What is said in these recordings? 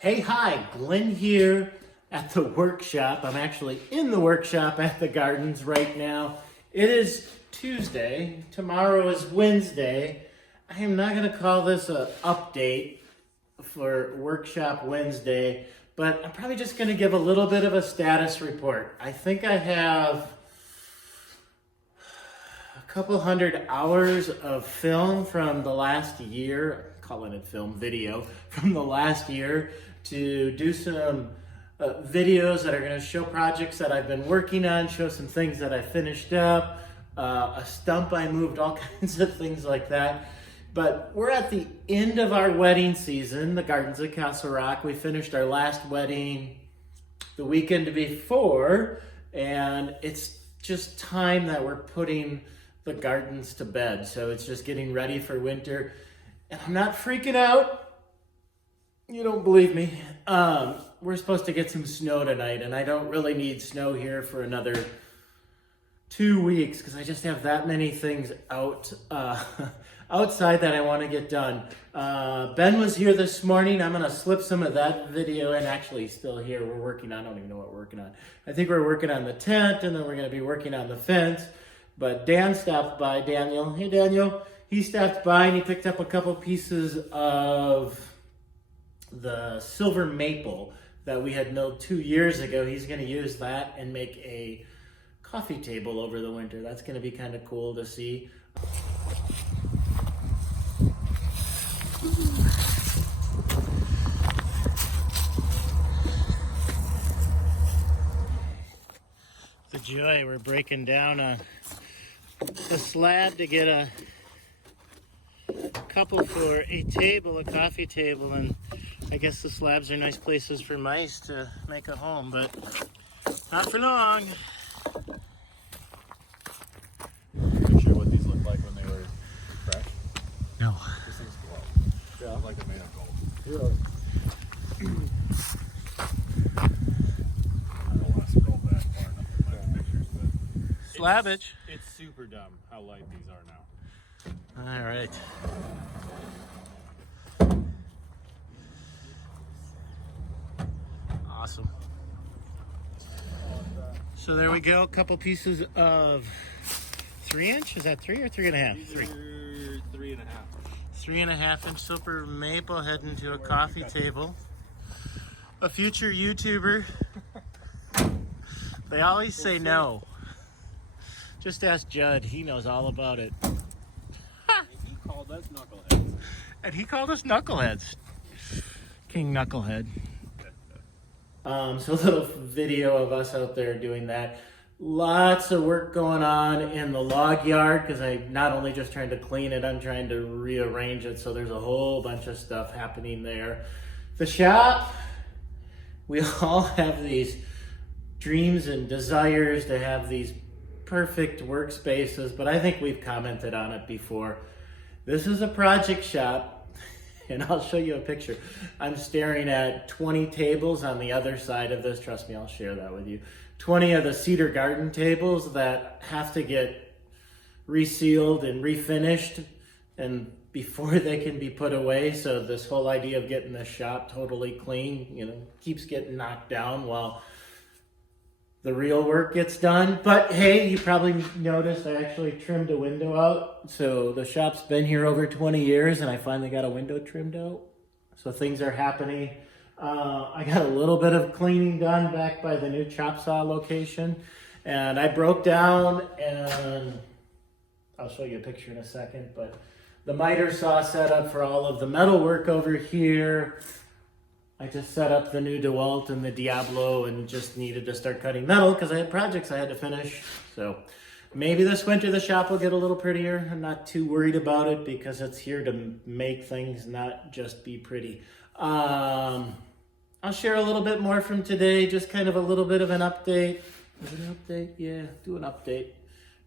Hey, hi, Glenn here at the workshop. I'm actually in the workshop at the gardens right now. It is Tuesday. Tomorrow is Wednesday. I am not going to call this an update for Workshop Wednesday, but I'm probably just going to give a little bit of a status report. I think I have a couple hundred hours of film from the last year, calling it film, video, from the last year to do some videos that are going to show projects that I've been working on, show some things that I finished up, a stump I moved, all kinds of things like that. But we're at the end of our wedding season, the Gardens of Castle Rock. We finished our last wedding the weekend before, and it's just time that we're putting the gardens to bed. So it's just getting ready for winter. And I'm not freaking out. You don't believe me. We're supposed to get some snow tonight, and I don't really need snow here for another 2 weeks because I just have that many things outside that I want to get done. Ben was here this morning. I'm going to slip some of that video in. Actually, he's still here. We're working on, I don't even know what we're working on. I think we're working on the tent, and then we're going to be working on the fence. But Dan stopped by, Daniel. Hey, Daniel. He stopped by, and he picked up a couple pieces of the silver maple that we had milled 2 years ago. He's going to use that and make a coffee table over the winter. That's going to be kind of cool to see. The joy, we're breaking down the slab to get a couple for a table, a coffee table, and I guess the slabs are nice places for mice to make a home, but not for long. You sure what these look like when they were fresh? No. These things glow. They look like they're made of gold. Really? I don't want to scroll back far enough to find the pictures, but Slabbage. it's super dumb how light these are now. All right. Awesome. So there we go. A couple pieces of 3-inch. Is that 3 or 3.5? These 3. are 3.5. 3.5-inch silver maple heading to a coffee table. A future YouTuber. They always say no. Just ask Judd. He knows all about it. He called us knuckleheads. And he called us knuckleheads. King Knucklehead. So a little video of us out there doing that. Lots of work going on in the log yard because I'm not only just trying to clean it, I'm trying to rearrange it. So there's a whole bunch of stuff happening there. The shop, we all have these dreams and desires to have these perfect workspaces, but I think we've commented on it before. This is a project shop. And I'll show you a picture. I'm staring at 20 tables on the other side of this. Trust me, I'll share that with you. 20 of the cedar garden tables that have to get resealed and refinished and before they can be put away. So this whole idea of getting the shop totally clean, keeps getting knocked down while the real work gets done. But hey, you probably noticed I actually trimmed a window out. So the shop's been here over 20 years and I finally got a window trimmed out. So things are happening. I got a little bit of cleaning done back by the new chop saw location. And I broke down, and I'll show you a picture in a second, but the miter saw set up for all of the metal work over here. I just set up the new DeWalt and the Diablo and just needed to start cutting metal because I had projects I had to finish. So maybe this winter the shop will get a little prettier. I'm not too worried about it because it's here to make things, not just be pretty. I'll share a little bit more from today, just kind of a little bit of an update. Is it an update? Yeah, do an update.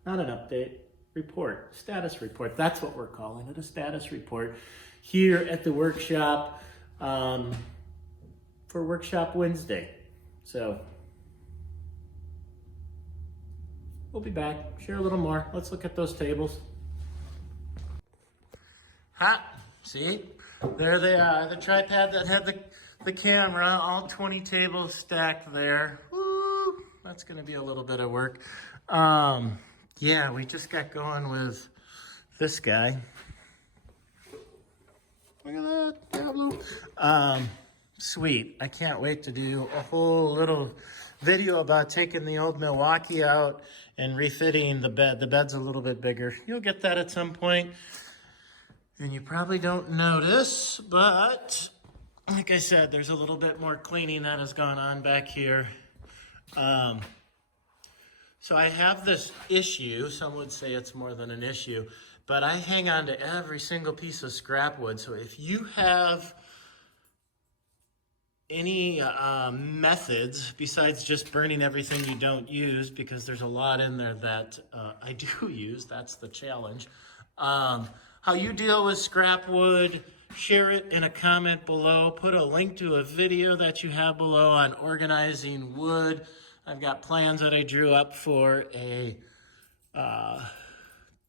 Not an update. Report. Status report. That's what we're calling it, a status report here at the workshop. For Workshop Wednesday. So we'll be back, share a little more. Let's look at those tables. Ha! See? There they are, the tripod that had the camera, all 20 tables stacked there. Woo, that's gonna be a little bit of work. Yeah, we just got going with this guy. Look at that, Diablo. Sweet. I can't wait to do a whole little video about taking the old Milwaukee out and refitting the bed. The bed's a little bit bigger. You'll get that at some point. And you probably don't notice, but like I said, there's a little bit more cleaning that has gone on back here. So I have this issue. Some would say it's more than an issue, but I hang on to every single piece of scrap wood. So if you have any methods besides just burning everything you don't use, because there's a lot in there that I do use, that's the challenge. How you deal with scrap wood, share it in a comment below. Put a link to a video that you have below on organizing wood. I've got plans that I drew up for a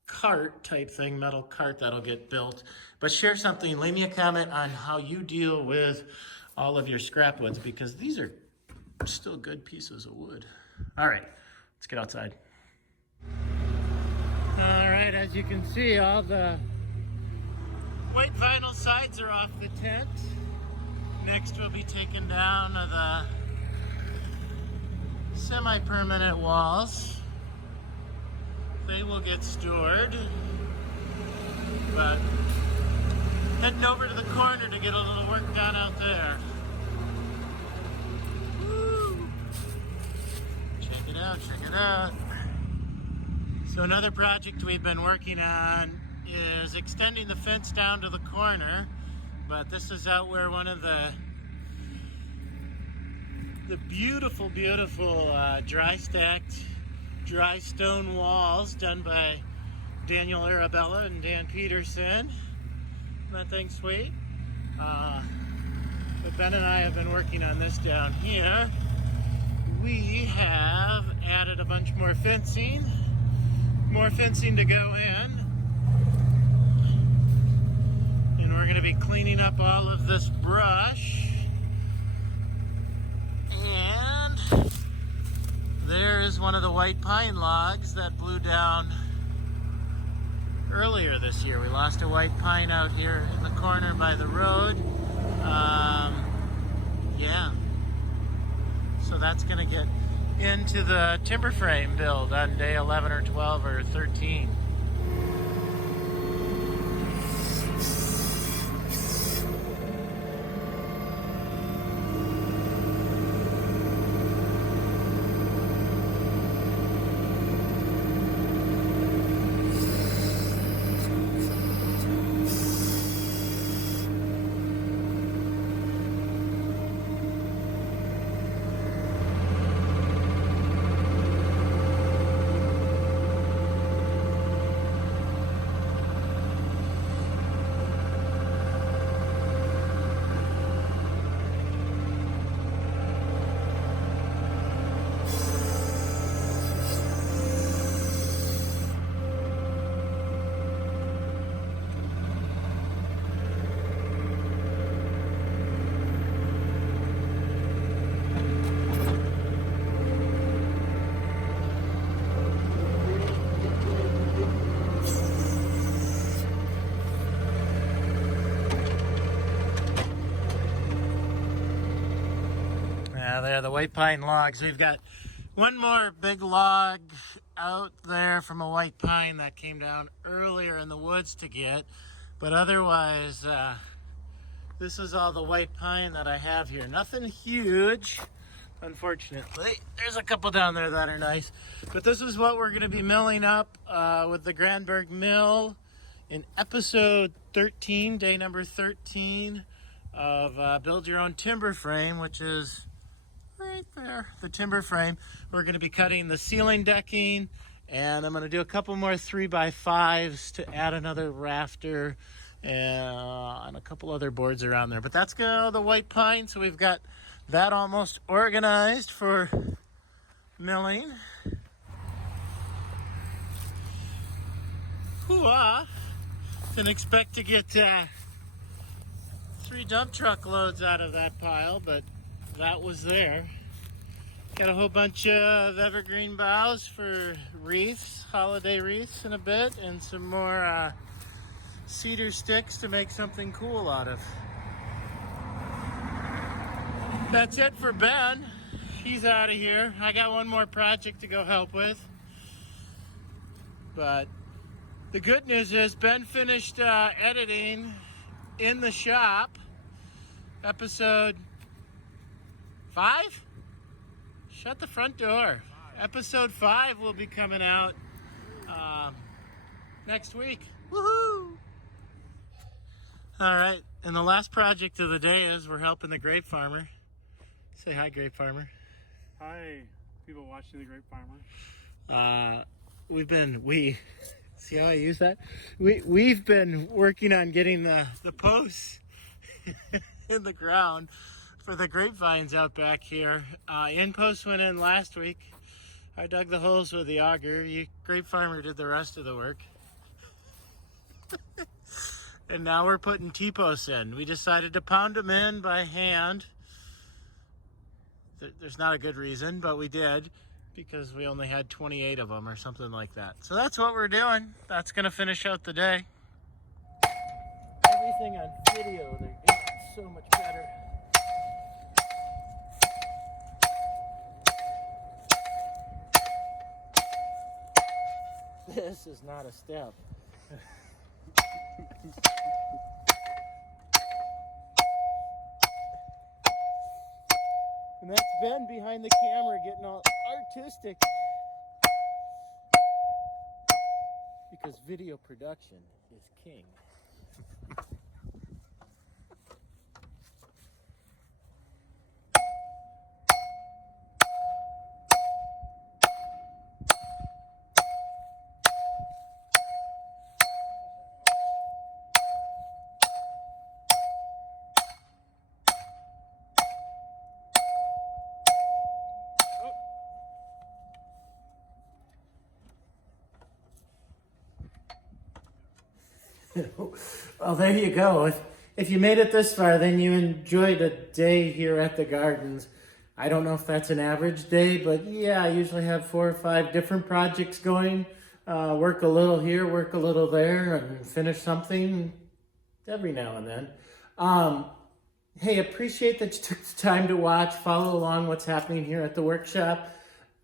cart type thing, metal cart that'll get built. But share something, leave me a comment on how you deal with all of your scrap woods, because these are still good pieces of wood. All right, let's get outside. All right, as you can see, all the white vinyl sides are off the tent. Next we'll be taking down the semi-permanent walls. They will get stored, but heading over to the corner to get a little work done out there. Woo. Check it out, check it out. So another project we've been working on is extending the fence down to the corner, but this is out where one of the beautiful, beautiful dry stacked, dry stone walls done by Daniel Arabella and Dan Peterson. That thing's sweet. But Ben and I have been working on this down here. We have added a bunch more fencing to go in. And we're gonna be cleaning up all of this brush. And there is one of the white pine logs that blew down earlier this year. We lost a white pine out here in the corner by the road. Yeah. So that's gonna get into the timber frame build on day 11 or 12 or 13. There, the white pine logs. We've got one more big log out there from a white pine that came down earlier in the woods to get. But otherwise, this is all the white pine that I have here. Nothing huge, unfortunately. There's a couple down there that are nice. But this is what we're going to be milling up with the Granberg Mill in episode 13, day number 13 of Build Your Own Timber Frame, which is right there, the timber frame. We're going to be cutting the ceiling decking, and I'm going to do a couple more 3x5s to add another rafter and a couple other boards around there. But that's the white pine, so we've got that almost organized for milling. Hoo-ah! Didn't expect to get 3 3 dump truck loads out of that pile, but that was there. Got a whole bunch of evergreen boughs for wreaths, holiday wreaths in a bit, and some more cedar sticks to make something cool out of. That's it for Ben. He's out of here. I got one more project to go help with. But the good news is Ben finished editing in the shop episode 5? Shut the front door. Episode 5 will be coming out next week. Woohoo! All right, and the last project of the day is we're helping the grape farmer. Say hi, grape farmer. Hi, people watching the Grape Farmer. See how I use that? We've been working on getting the posts in the ground for the grapevines out back here. In posts went in last week. I dug the holes with the auger. Grape farmer did the rest of the work. And now we're putting T-posts in. We decided to pound them in by hand. There's not a good reason, but we did because we only had 28 of them or something like that. So that's what we're doing. That's going to finish out the day. Everything on video, they're so much better. This is not a step. And that's Ben behind the camera getting all artistic. Because video production is king. Well, there you go. If you made it this far, then you enjoyed a day here at the gardens. I don't know if that's an average day, but yeah, I usually have 4 or 5 different projects going. Work a little here, work a little there, and finish something every now and then. Hey, appreciate that you took the time to watch, follow along what's happening here at the workshop.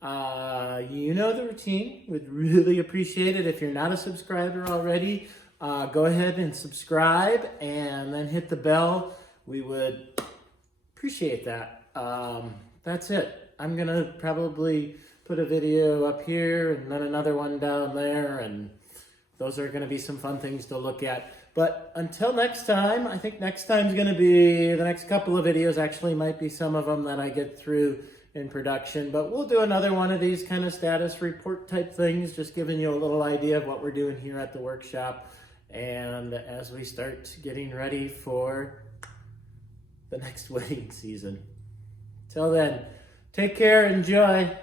You know the routine. Would really appreciate it if you're not a subscriber already. Go ahead and subscribe and then hit the bell. We would appreciate that. That's it. I'm going to probably put a video up here and then another one down there, and those are going to be some fun things to look at. But until next time, I think next time's going to be the next couple of videos. Actually, might be some of them that I get through in production, but we'll do another one of these kind of status report type things, just giving you a little idea of what we're doing here at the workshop. And as we start getting ready for the next wedding season. Till then, take care, enjoy.